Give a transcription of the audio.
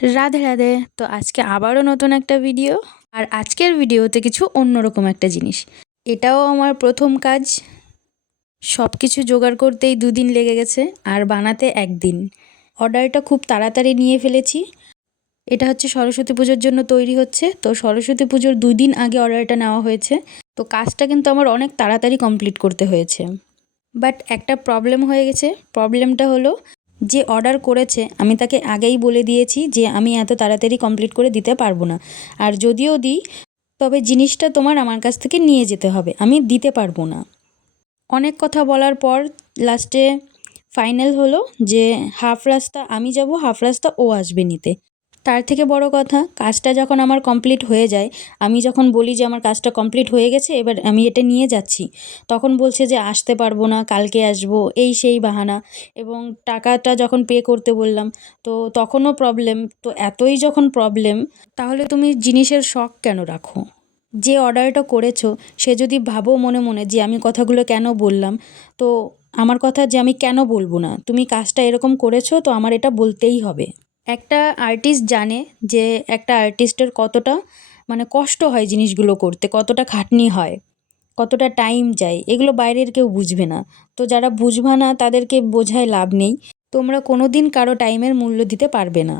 রাধে রাধে। তো আজকে আবারও নতুন একটা ভিডিও। আর আজকের ভিডিওতে কিছু অন্যরকম একটা জিনিস। এটাও আমার প্রথম কাজ। সব কিছু জোগাড় করতেই 2 দিন লেগে গেছে আর বানাতে 1 দিন। অর্ডারটা খুব তাড়াতাড়ি নিয়ে ফেলেছি। এটা হচ্ছে সরস্বতী পুজোর জন্য তৈরি হচ্ছে। তো সরস্বতী পুজোর 2 দিন আগে অর্ডারটা নেওয়া হয়েছে। তো কাজটা কিন্তু আমার অনেক তাড়াতাড়ি কমপ্লিট করতে হয়েছে। বাট একটা প্রবলেম হয়ে গেছে। প্রবলেমটা হলো, যে অর্ডার করেছে আমি তাকে আগেই বলে দিয়েছি যে আমি এত তাড়াতাড়ি কমপ্লিট করে দিতে পারবো না। আর যদিও দিই, তবে জিনিসটা তোমার আমার কাছ থেকে নিয়ে যেতে হবে, আমি দিতে পারবো না। অনেক কথা বলার পর লাস্টে ফাইনাল হলো যে হাফ রাস্তা আমি যাব, হাফ রাস্তা ও আসবে নিতে। তার থেকে বড় কথা, কাজটা যখন আমার কমপ্লিট হয়ে যায়, আমি যখন বলি যে আমার কাজটা কমপ্লিট হয়ে গেছে, এবার আমি এটা নিয়ে যাচ্ছি, তখন বলছে যে আসতে পারবো না, কালকে আসবো, এই সেই বাহানা। এবং টাকাটা যখন পে করতে বললাম, তো তখনও প্রবলেম। তো এতই যখন প্রবলেম, তাহলে তুমি জিনিসের শখ কেন রাখো? যে অর্ডারটা করেছো সে যদি ভাবো মনে মনে যে আমি কথাগুলো কেন বললাম, তো আমার কথা যে আমি কেন বলবো না, তুমি কাজটা এরকম করেছো তো আমার এটা বলতেই হবে। একটা আর্টিস্ট জানে যে একটা আর্টিস্টের কতটা কষ্ট হয় জিনিসগুলো করতে, কতটা খাটনি হয়, কতটা টাইম যায়, এগুলো বাইরের কেউ বুঝবে না। তো যারা বুঝবে না তাদেরকে বোঝায় লাভ নেই। তোমরা কোনো দিন কারো টাইমের মূল্য দিতে পারবে না।